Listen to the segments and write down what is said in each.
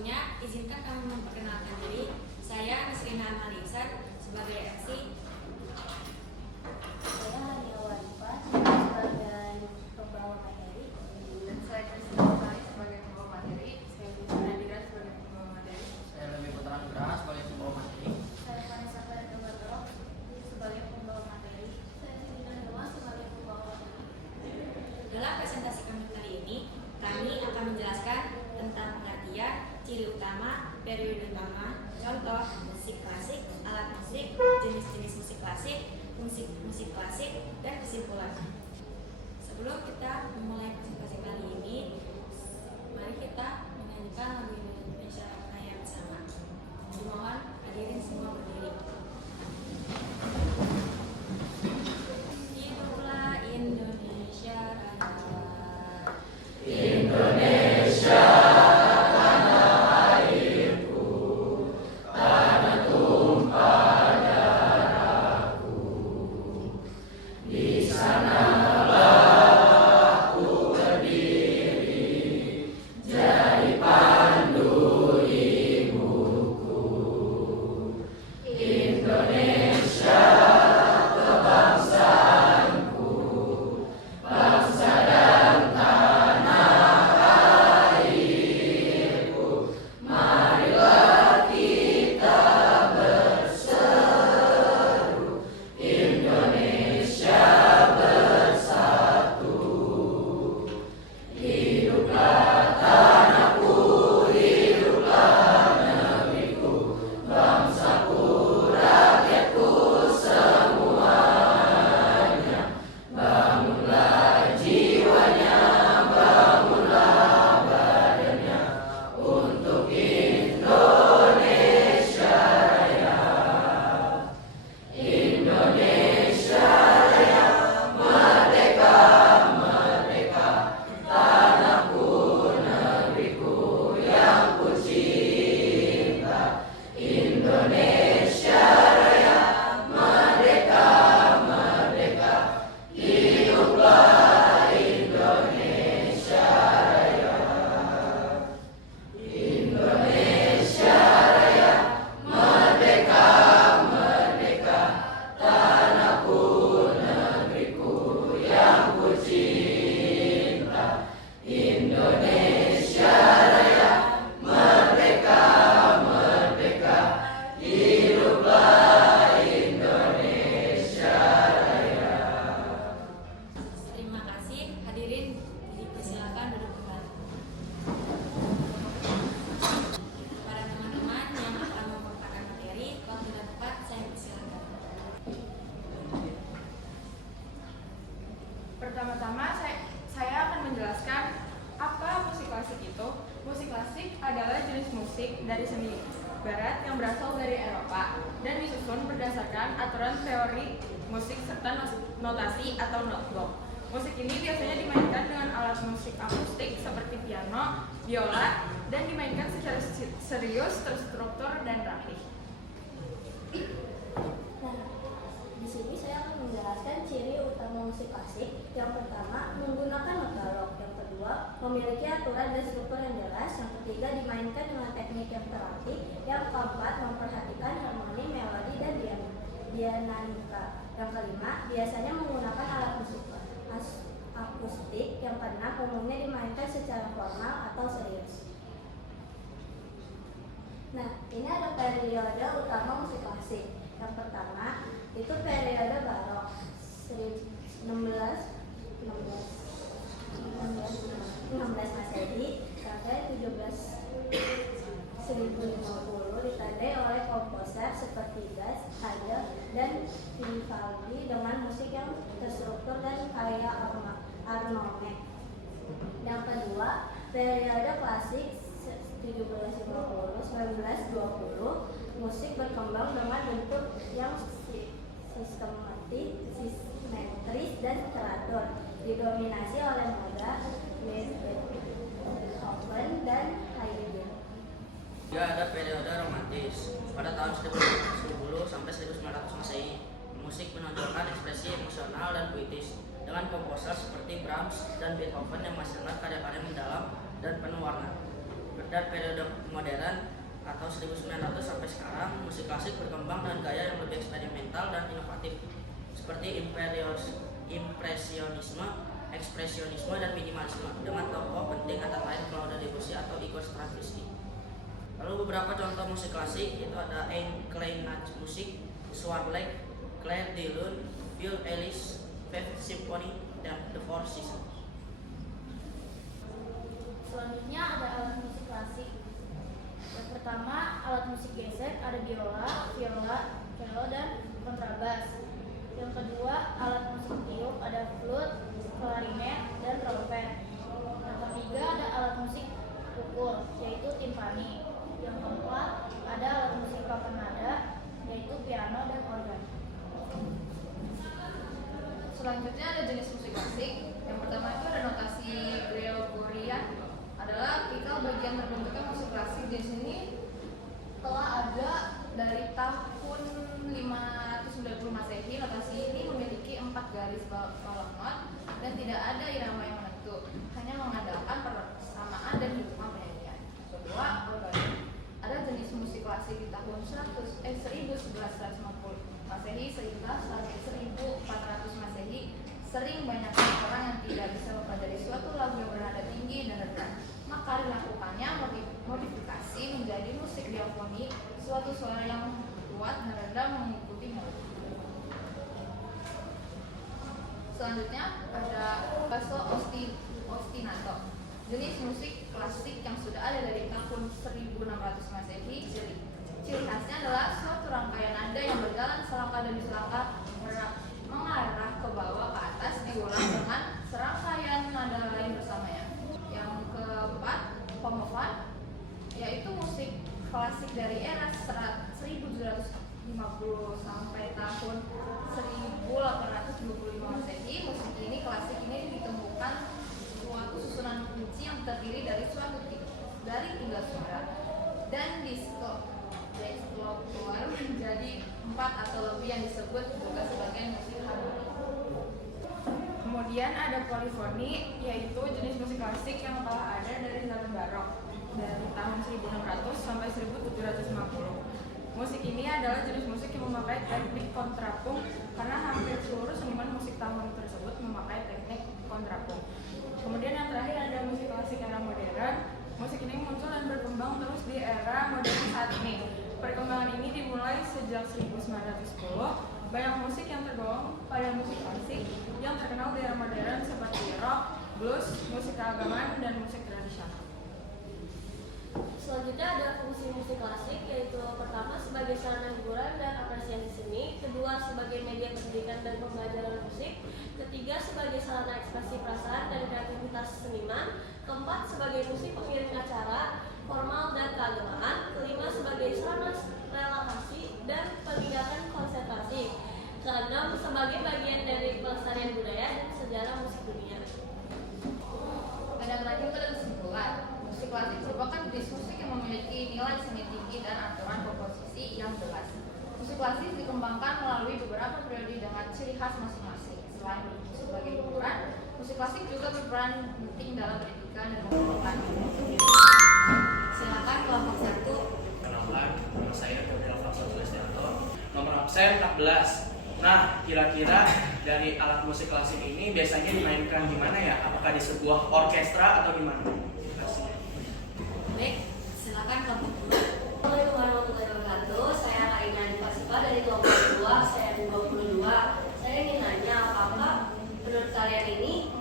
Sebelumnya, izinkan kami memperkenalkan diri. Saya Nisrina Amalisan sebagai MC. Saya Hania Warifa sebagai pembawa materi. Dan saya Kristina Sari sebagai pembawa materi. Saya Kristina Nadira sebagai pembawa materi. Saya Lebih Putra Nugraha sebagai pembawa materi. Saya Vanessa Fernando sebagai pembawa materi. Saya Sina Dewa sebagai pembawa materi. Dalam presentasi kami kali ini, kami akan menjelaskan tentang pengertian, ciri utama, periode utama, contoh musik klasik, alat musik, jenis-jenis musik klasik, musik klasik, dan kesimpulan. Sebelum kita memulai presentasi kali ini, mari kita menyanyikan lagu Indonesia Raya bersama. Dimohon hadirin semua berdiri. Hiduplah Indonesia Raya. Indonesia Terima kasih, hadirin dipersilakan duduk kembali. Para teman-teman yang akan memaparkan materi, waktu dan tempat saya persilakan. Pertama-tama saya akan menjelaskan apa musik klasik itu. Musik klasik adalah jenis musik dari seni barat yang berasal dari Eropa dan disusun berdasarkan aturan teori musik serta notasi atau notebook. Musik ini biasanya dimainkan dengan alat musik akustik seperti piano, biola, dan dimainkan secara serius, terstruktur, dan rapi. Nah, di sini saya akan menjelaskan ciri utama musik klasik. Yang pertama, menggunakan nota rock. Yang kedua, memiliki aturan dan struktur yang jelas. Yang ketiga, dimainkan dengan teknik yang terapi. Yang keempat, memperhatikan harmoni, melodi, dan dinamika. Yang kelima, biasanya menggunakan alat musik akustik. Yang keenam, umumnya dimainkan secara formal atau serius. Nah, ini ada periode utama musik klasik. Yang pertama, itu periode barok 16 Masehi sampai 1050, ditandai oleh komposer seperti Bach, Handel, dan Vivaldi dengan musik yang terstruktur dan kaya armonik. Yang kedua, periode klasik 1750-1920, musik berkembang dengan bentuk yang simetris dan teratur, didominasi oleh Mozart, Beethoven, dan Haydn. Juga ada periode romantis. Pada tahun 1010 sampai 1900 Masehi, musik menonjolkan ekspresi emosional dan puitis dengan komposer seperti Brahms dan Beethoven yang menghasilkan karya-karya mendalam dan penuh warna. dan periode modern atau 1900 sampai sekarang, musik klasik berkembang dengan gaya yang lebih eksperimental dan inovatif seperti impresionisme, ekspresionisme, dan minimalisme dengan tokoh penting antara lain Claude Debussy atau Igor Stravinsky. Lalu beberapa contoh musik klasik itu ada Ein Klein Nachtmusik, Swartleg, Clair de Lune, Bill Ellis, Fifth Symphony, dan The Four Seasons. Selanjutnya ada alat musik klasik. Yang pertama, alat musik gesek ada biola, viola, cello, dan kontrabas. Yang kedua, alat musik tiup ada flute, klarinet, dan trompet. Yang ketiga, ada alat musik ukur, yaitu timpani. Yang keempat, ada alat musik papan nada, yaitu piano dan organ. Selanjutnya ada jenis musik klasik. Yang pertama itu ada notasi Gregorian, adalah cikal bagian terbentuknya musik klasik. Di sini telah ada dari tahun 590 Masehi. Notasi ini memiliki 4 garis kolom not dan tidak ada irama yang menentu, hanya mengandalkan persamaan dan hikmah penyanyian. Kedua, organ. Ada jenis musik klasik di tahun 1150 Masehi sehingga 1400 Masehi. Sering banyak orang yang tidak bisa mempelajari suatu lagu yang bernada tinggi dan rendah, maka dilakukannya modifikasi menjadi musik diafoni, suatu suara yang kuat dan rendah mengikuti melodi. Selanjutnya ada basso ostinato, jenis musik klasik yang sudah ada dari tahun 1600 Masehi. Ciri khasnya adalah suatu rangkaian nada yang berjalan selangkah demi selangkah mengarah ke bawah ke atas diulang dengan serangkaian nada lain bersamanya. Yang keempat, homophone, yaitu musik klasik dari era 1750 sampai tahun 1825 Masehi. Musik ini klasik ini ditemukan suatu susunan kunci yang terdiri dari tiga suara dan keluar menjadi 4 atau lebih yang disebut juga sebagai musik harmoni. Kemudian ada polifoni, yaitu jenis musik klasik yang telah ada dari zaman barok dari tahun 1600 sampai 1750. Musik ini adalah jenis musik yang memakai teknik kontrapung karena hampir seluruh seniman musik tahun tersebut memakai teknik kontrapung. Kemudian yang terakhir ada musik klasik era modern. Musik ini muncul dan berkembang terus di era modern saat ini. Perkembangan ini dimulai sejak 1910. Banyak musik yang tergolong pada musik klasik yang terkenal di era modern seperti rock, blues, musik keagamaan, dan musik tradisional. Selanjutnya ada fungsi musik klasik, yaitu pertama sebagai sarana hiburan dan apresiasi seni, kedua sebagai media pendidikan dan pembelajaran musik, ketiga sebagai sarana ekspresi perasaan dan kreativitas seniman, keempat sebagai musik pengiring acara formal dan keagamaan, kelima sebagai sarana relaksasi dan pendidikan konsentrasi, keenam sebagai bagian dari pelestarian budaya dan sejarah musik dunia. Dan lanjut ke kesimpulan. Musik klasik merupakan jenis musik yang memiliki nilai seni tinggi dan aturan komposisi yang jelas. Musik klasik dikembangkan melalui beberapa periode dengan ciri khas masing-masing. Selain sebagai hiburan, musik klasik juga berperan penting dalam pendidikan dan pengembangan. Silakan kelompok 1. Kenalkan, nama saya Dodi Alfonso Celestianto, nomor absen 14. Nah, kira-kira dari alat musik klasik ini biasanya dimainkan di mana ya? Apakah di sebuah orkestra atau di mana? Baik, silakan kelompok 2. Assalamualaikum warahmatullahi wabarakatuh. Saya Karina Dipasipa dari kelompok 2, saya 22. Saya ingin nanya, apakah menurut kalian ini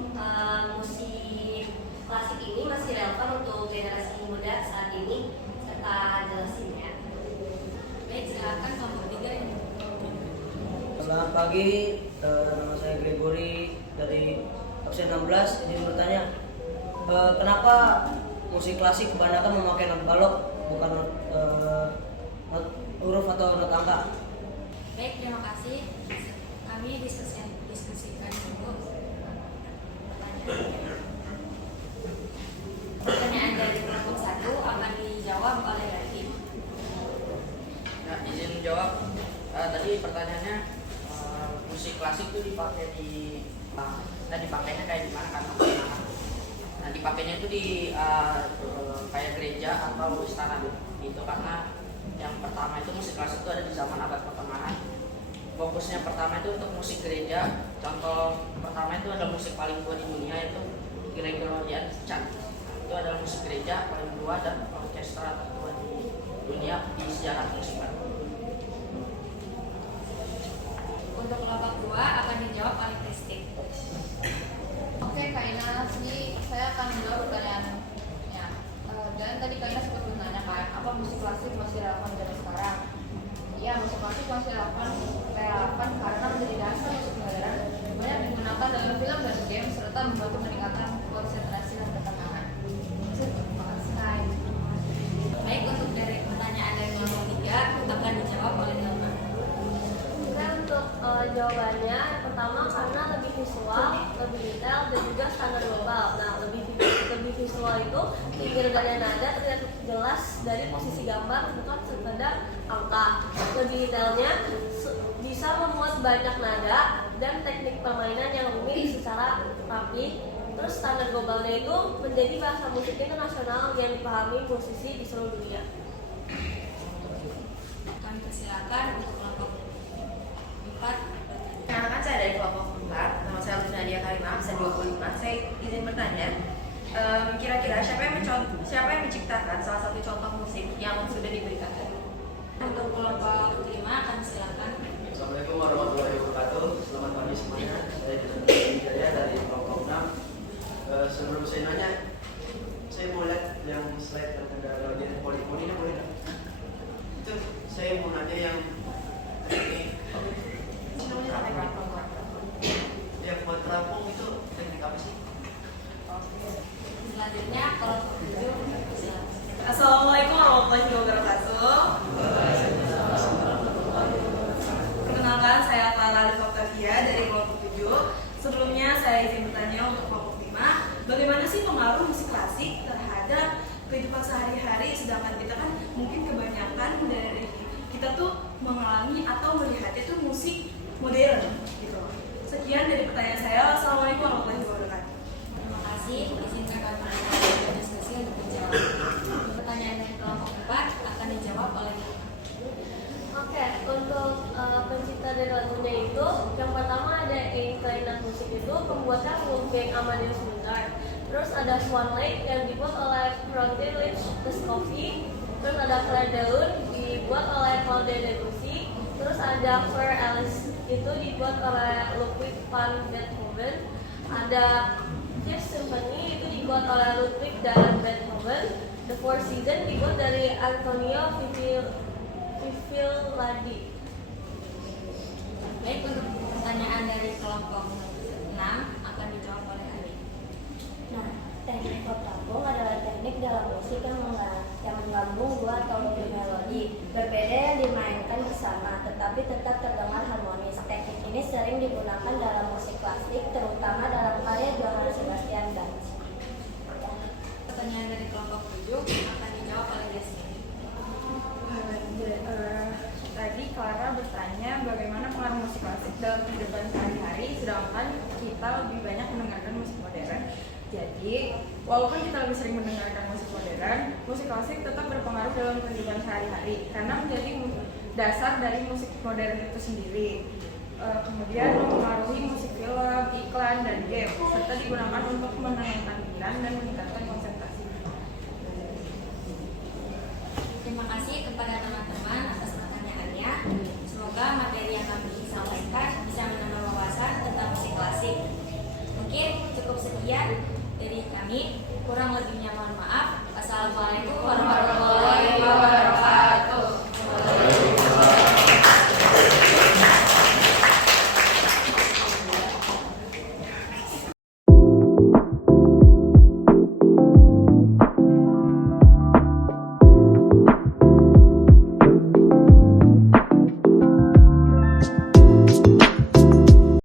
musik klasik ini masih relevan untuk generasi muda saat ini, serta jelasinnya? Baik, silakan kelompok 3 ya. Selamat pagi, nama saya Gregory dari absen 16. Izin bertanya, kenapa musik klasik kebanyakan memakai not balok bukan not huruf atau not angka? Baik, terima kasih. Kami diskusikan dulu pertanyaan dari kelompok 1 akan dijawab oleh Rafi. Nah, izin jawab. Tadi pertanyaannya musik klasik itu dipakai dipakainya kayak gimana kan? Nah, Nah, dipakainya itu di kayak gereja atau istana itu karena yang pertama itu musik klasik itu ada di zaman abad pertengahan. Fokusnya pertama itu untuk musik gereja. Contoh pertama itu ada musik paling tua di dunia yaitu Gregorian chant. Itu adalah musik gereja paling tua dan orkestra tertua di dunia di sejarah musik barat. Untuk kelompok 2 akan dijawab oleh Kristik. Oke, Kak Ina, sini saya akan menjawab pertanyaannya. Dan tadi Kak Ina sempat menanyakan apa musik klasik masih relevan zaman sekarang. Iya, musik klasik masih relevan karena menjadi dasar musik modern, banyak digunakan dalam film dan game serta membantu meningkatkan konsentrasi dan ketenangan. Terima kasih. Baik, untuk dari pertanyaan dari kelompok 3 akan dijawab oleh Delma. Oke, untuk jawabannya pertama karena lebih visual, lebih detail dan juga standar global. Nah, lebih visual itu irama nada terlihat jelas dari posisi gambar, bukan sekedar angka. Lebih detailnya bisa memuat banyak nada dan teknik permainan yang rumit secara rapi. Terus standar globalnya itu menjadi bahasa musik internasional yang dipahami musisi di seluruh dunia. Kami persilakan untuk kelompok 4. Perkenalkan, saya dari kelompok 4. Nama saya Nadia Karima, saya 25. Saya izin bertanya, kira-kira siapa yang menciptakan salah satu contoh musik yang sudah diberikan tadi? Untuk kelompok 5 akan silakan. Assalamualaikum warahmatullahi wabarakatuh. Selamat pagi semuanya. Saya Jaya dari kelompok 6. Sebelum saya nanya, saya mau lihat yang slide terkait dengan polifoninya boleh nggak? Itu saya mau nanya yang yang buat terapung itu teknik apa sih? Selanjutnya kelompok 7 silakan. Assalamualaikum warahmatullahi wabarakatuh. Perkenalkan, saya Clara Alifaktavia dari kelompok 7. Sebelumnya saya izin bertanya untuk kelompok 5, bagaimana sih pengaruh musik klasik terhadap kehidupan sehari-hari, sedangkan kita kan mungkin kebanyakan dari kita tuh mengalami atau melihatnya tuh musik modern gitu. Sekian dari pertanyaan saya. Assalamualaikum warahmatullahi wabarakatuh. Terima kasih. Izinkan kami melanjutkan diskusi untuk menjawab. Pertanyaan dari kelompok 4 akan dijawab oleh Delma. Oke, untuk pencipta dari lagunya itu, yang pertama ada Klein Musik itu pembuatnya Wolfgang Amadeus Mozart. Terus ada Swan Lake yang dibuat oleh Frontier Tescovi. Terus ada Clair de Lune dibuat oleh Claude Debussy. Terus ada Fleur Alice itu dibuat oleh Ludwig van Beethoven. Ada Fifth Symphony itu dibuat oleh Ludwig dan Beethoven. The Four Seasons dibuat dari Antonio Vivaldi. Baik, untuk pertanyaan dari kelompok 6 akan dijawab oleh Adi. Nah, teknik kontrapung adalah teknik dalam musik yang menggabung dua atau lebih melodi berbeda yang dimainkan bersama, tetapi tetap terdengar harmonis. Teknik ini sering digunakan dalam musik klasik, terutama dalam karya Johann Sebastian Bach. Pertanyaan dari kelompok 7 akan dijawab oleh Yasmin. Tadi Clara bertanya bagaimana pengaruh musik klasik dalam kehidupan sehari-hari, sedangkan kita lebih banyak mendengarkan musik modern. Jadi, walaupun kita lebih sering mendengarkan musik modern, musik klasik tetap berpengaruh dalam kehidupan sehari-hari karena menjadi dasar dari musik modern itu sendiri. Kemudian mempengaruhi musik film, iklan, dan game, serta digunakan untuk menenangkan pikiran dan meningkatkan konsentrasi. Terima kasih kepada teman-teman atas pertanyaannya. Semoga materi yang kami sampaikan bisa menambah wawasan tentang musik klasik. Mungkin cukup sekian dari kami. Kurang lebihnya mohon maaf. Wassalamualaikum warahmatullahi wabarakatuh.